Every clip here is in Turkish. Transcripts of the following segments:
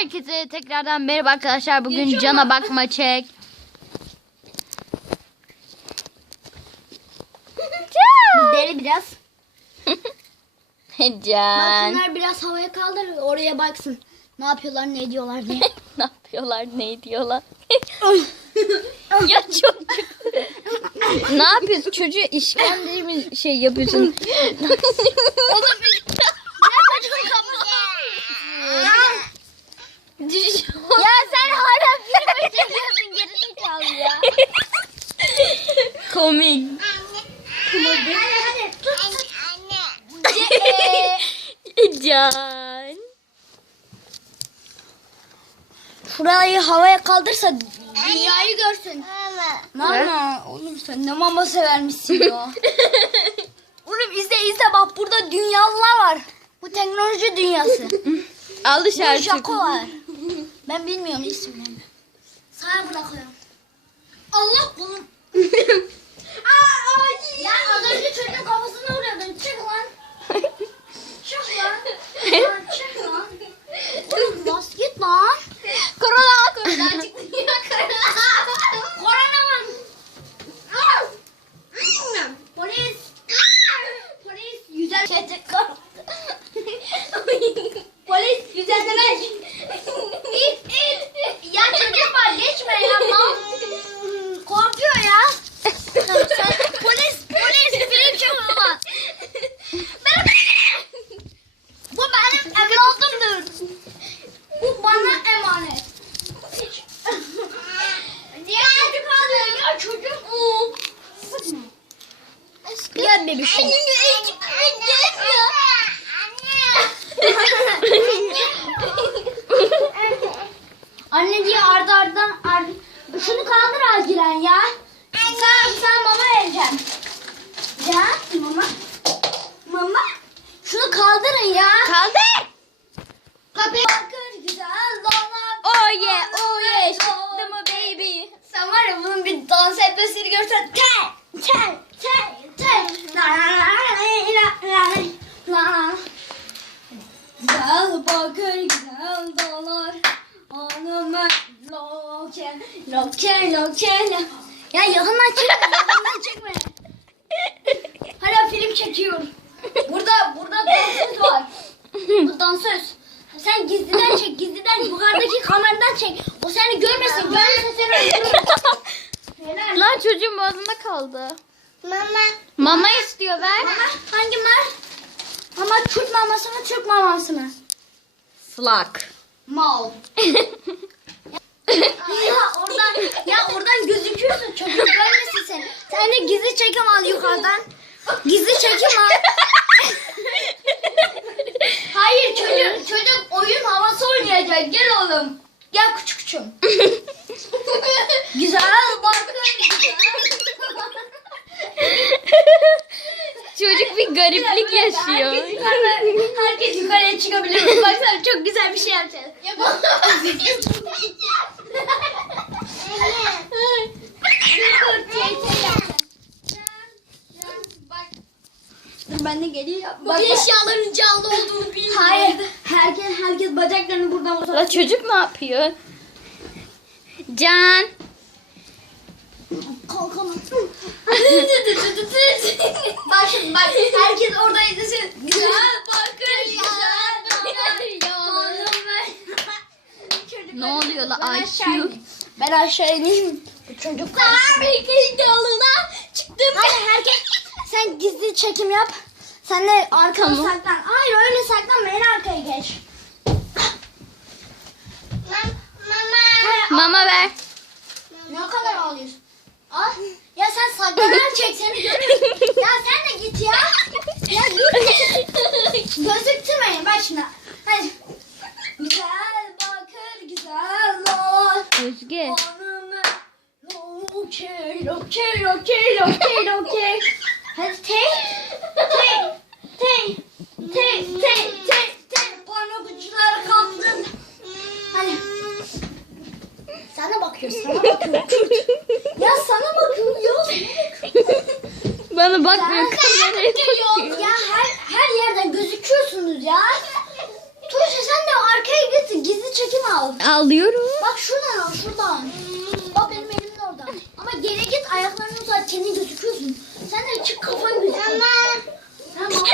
Herkese tekrardan merhaba arkadaşlar. Bugün cana bakma çek. Deri biraz. Can. Bunlar biraz havaya kaldır oraya baksın. Ne yapıyorlar ne ediyorlar diye. ne yapıyorlar ne diyorlar? ya çocuk. ne yapıyorsun? Çocuğu işkence mi şey yapıyorsun? Oğlum ya sen hala film çekiyorsun gerizekalı ya. Komik. Hadi hadi tut. Can. Şurayı havaya kaldırsa dünyayı görsün. Mama oğlum sen ne mama severmişsin ya. oğlum izle izle bak burada dünyalılar var. Bu teknoloji dünyası. Al dışarı çık. Jaco var. Ben bilmiyorum isimlerini. Sana bırakıyorum. Allah ya az önce çocuğun kafasına vuruyordun. Çık lan. Çık lan. Lan çık lan. Oğlum bas git lan. Korona korona çıktı. Korona mı? Polis. Polis yüzer çeçek Polis yüzer demek. İt it. Ya çocuk var geçme ya mal. Korkuyor ya. Sen, polis polis film çekiyorlar. Benim, bu benim evladımdır. Bu bana emanet. Hiç. Niye çocuk ağlıyor ya çocuk bu. Gel bebişim. Anne diye ardı ardıdan ardı. Şunu kaldır acilen ya. Sen, sen mama vereceksin. Ya mama. Mama. Şunu kaldırın ya. Kaldır. Kapıyı bakır güzel dolar. Oh yeah oh yeah. Çıktı mı baby? Sen var ya bunun bir dans etmesini görsen ten ten ten ten la la la la la la la Güzel bakır güzel dolar Anıma loke loke loke Ya yakından çekme yakından çekme Hala film çekiyorum Burada burada dansöz var Bu dansöz sen gizliden çek, gizliden yukarıdaki kameradan çek. O seni görmesin, görürse seni öldürür. Helal. Lan çocuğun boğazında kaldı. Mama. Mama istiyor ver. Mama hangi mar? Mama Türk maması mı, Türk maması mı? Slak. Mal. ya oradan, ya oradan gözüküyorsun. Çocuk görmesin seni. Sen de gizli çekim al yukarıdan. Gizli çekim al. Hayır çocuk, çocuk oyun havası oynayacak. Gel oğlum. Gel güzel bakın güzel. Çocuk bir gariplik yaşıyor. Herkes, yukarıda, herkes yukarıya çıkabilir. Baksana çok güzel bir şey yapacağız ben de geleyim. Bak, eşyaların canlı olduğunu bilmiyorum. Hayır. Herkes herkes bacaklarını buradan uzat. La çocuk ne yapıyor? Can. Kalkalım. bak şimdi bak herkes orada izlesin. Güzel bakın güzel. Ne oluyor la Ben aşağı. Ben aşağı ineyim. Bu çocuklar. Amerika'nın dalına çıktım. Hadi herkes sen gizli çekim yap. Sen de arkana Tamam. saklan. Hayır öyle saklanma en arkaya geç. Hayır, Mama ver. ne kadar ağlıyorsun? Al. Ya sen saklanarak çek seni ya sen de git ya. Ya git. Gözüktürmeyin bak şimdi. Hadi. Güzel bakır güzel ol. Özge. Anımı. Okey okey okey okey okey. Hadi tek. Tek. Tek. Tek tek tek tek. Parmak uçları kaptın. Hadi. Sana bakıyor sana bakıyor. ya sana bakıyor. Bana bakmıyor kameraya bakıyor. Ya her her yerden gözüküyorsunuz ya. Tuğçe sen de arkaya git gizli çekim al. Alıyorum. Bak şuradan al şuradan. Bak benim elim de orada. Ama geri git ayaklarını uzat senin gözüküyorsun. Sen de çık kafan gözüküyor. Tamam.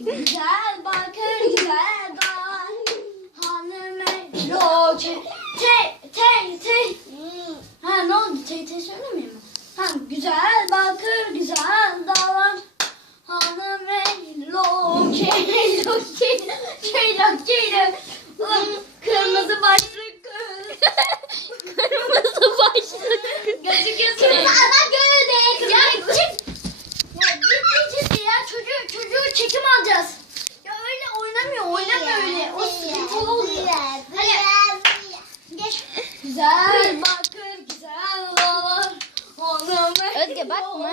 güzel bakır güzel dal. Hanım loçe. Te te te. Ha ne oldu? Te te söylemeyeyim mi? Ha güzel bakır güzel dalar. Hanım loçe loçe loçe loçe Kırmızı başlık kız. Kırmızı başlık. Gözüküyorsun. Ana gördük. Ya çık. Ya ciddi ciddi ya çocuğu, çocuğu çekim alacağız. Ya öyle oynamıyor oynamıyor öyle. O sıkıntılı oluyor. Hadi. Geç. Güzel bakır güzel olur. Onu Özge, bakma.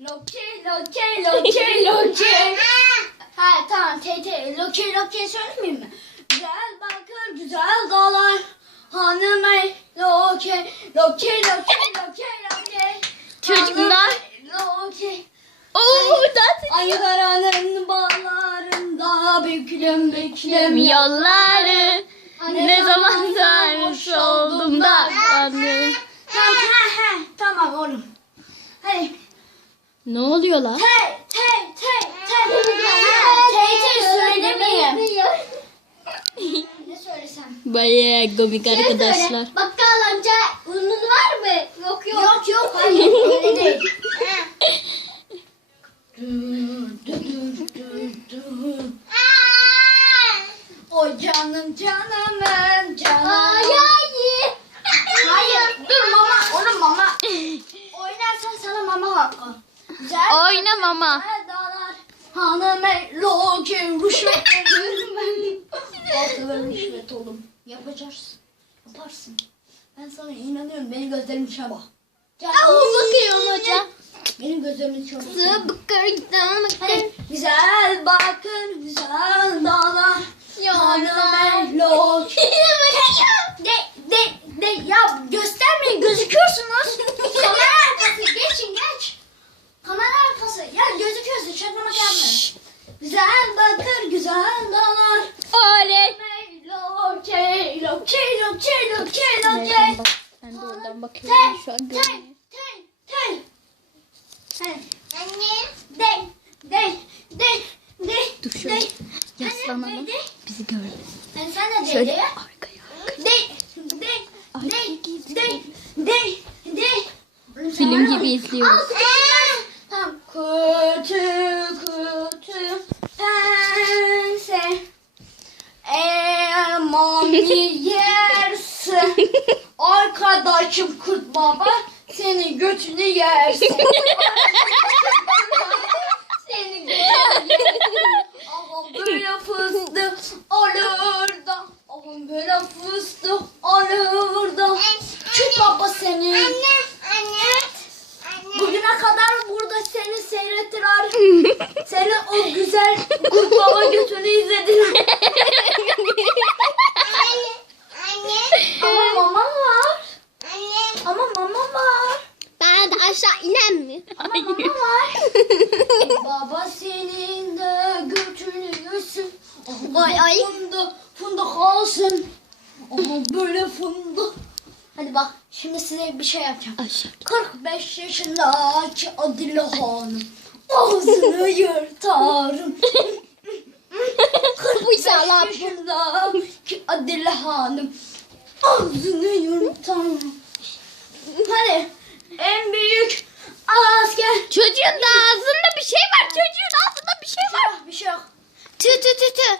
Loke loke loke loke. Ha tamam loke loke söylemeyeyim mi? Güzel bakır güzel dolar. Hanım ey loke loke loke loke loke. Çocuklar. Loke. Oo dans Ankara'nın bağlarında büklüm büklüm Yolları ne zaman sarhoş oldum da ha tamam oğlum. Hadi. Ne oluyor lan? Te Söylesem? Bayağı komik arkadaşlar. Bakkal amca unun var mı? Yok yok. Yok yok hayır öyle değil. O canım canımın canım. Ay ay. Hayır dur mama oğlum mama. Oynarsan sana mama hakkı. Güzel. Oyna mama. Dağlar veririm. Altılar rüşvet oğlum. Yapacağız. Yaparsın. Ben sana inanıyorum. Benim gözlerim içine bak. Gel. bakıyorum hocam. Benim gözlerimin içine bak. Hadi. Güzel bakın güzel dağlar. Ya Hanıme loke. De, de, de, ya göstermeyin gözüküyorsunuz. Kamera Anne. De de de de. Dur şöyle yaslanalım. Bizi görmesin. Sen de Şöyle arkaya. De de de de de de. Oğlum sen Film gibi izliyoruz. Kutu. Kutu pense. Elmanı yersin. Arkadaşım kurt baba götünü yersin. yersin. Ağam böyle fıstık olur da. Ağam böyle fıstık olur da. Kurt baba senin. Anne. Anne. Bugüne kadar burada seni seyrettiler. Seni o güzel kurt baba götünü izlediler. Anne. Ama mama var. Anne. Ama mama var. Aşağı inen mi? Ama mama var. Baba senin de götünü yesin. Ay, ay. Fındık, fındık olsun. Ama böyle fındık. Hadi bak şimdi size bir şey yapacağım. Aşağı. 45 yaşındaki Adile Hanım. Ağzını yırtarım. 45 Salak. yaşındaki Adile Hanım. Ağzını yırtarım. Hadi en büyük asker. Çocuğun da ağzında bir şey var. Çocuğun ağzında bir şey var. Bir şey yok. Tü tü tü tü.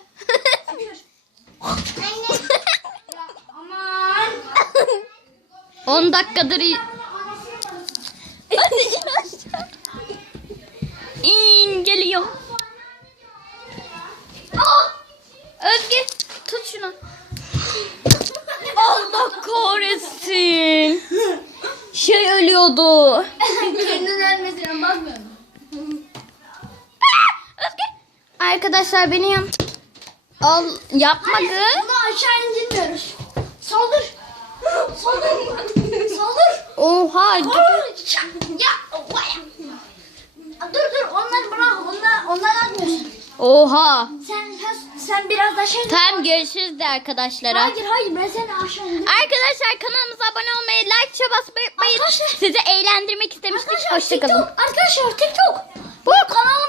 Anne. Aman. 10 dakikadır i- Hadi in aşağı. İn geliyor. Ah! Özge tut şunu. Allah kahretsin. Ölüyordu. Kendin ölmesine bakmıyorum. Özge. Arkadaşlar beni yap. Al yapma kız. Bunu aşağı indirmiyoruz. Saldır. Saldır. Saldır. Oha. Ya. Dur dur onları bırak. Onlar, onları atmıyorsun. Oha. Sen, sen, sen biraz da şey... Tamam görüşürüz de arkadaşlara. Hayır hayır ben seni aşağı indim. Arkadaşlar kanalımıza abone olmayı, like basmayı unutmayın. Arkadaşlar- Sizi eğlendirmek istemiştik. Arkadaşlar Hoşçakalın. TikTok. Arkadaşlar TikTok. Bu kanalım